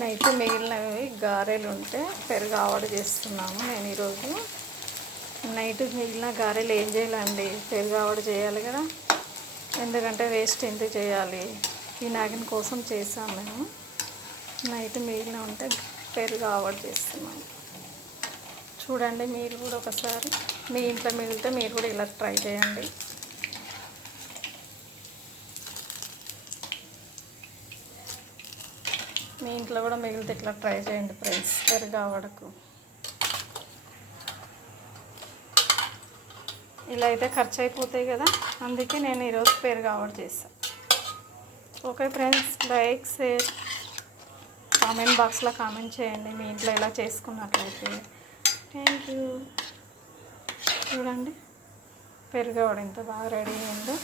Night మిగిలినవి గారెలు ఉంటే పెరుగు ఆవడ చేస్తున్నాము. నేను ఈరోజు నైట్ మిగిలిన గారెలు ఏం చేయాలండి, పెరుగు ఆవడ చేయాలి కదా, ఎందుకంటే వేస్ట్ ఎందుకు చేయాలి, ఈ నాగిన కోసం చేసాము. మేము నైట్ మిగిలిన ఉంటే పెరుగు ఆవడ చేస్తున్నాము. చూడండి, మీరు కూడా ఒకసారి మీ ఇంట్లో మిగిలితే మీరు కూడా ఇలా ట్రై చేయండి. మీ ఇంట్లో కూడా మిగిలితే ఇట్లా ట్రై చేయండి ఫ్రెండ్స్, పెరుగు ఆవడకు. ఇలా అయితే ఖర్చు అయిపోతాయి కదా, అందుకే నేను ఈరోజు పెరుగు ఆవడ చేశాను. Okay friends, like, share, comment బాక్స్లో కామెంట్ చేయండి మీ ఇంట్లో ఇలా చేసుకున్నట్లయితే. Thank you. చూడండి పెరుగు ఆవడ ఎంత బాగా రెడీ అయిందో.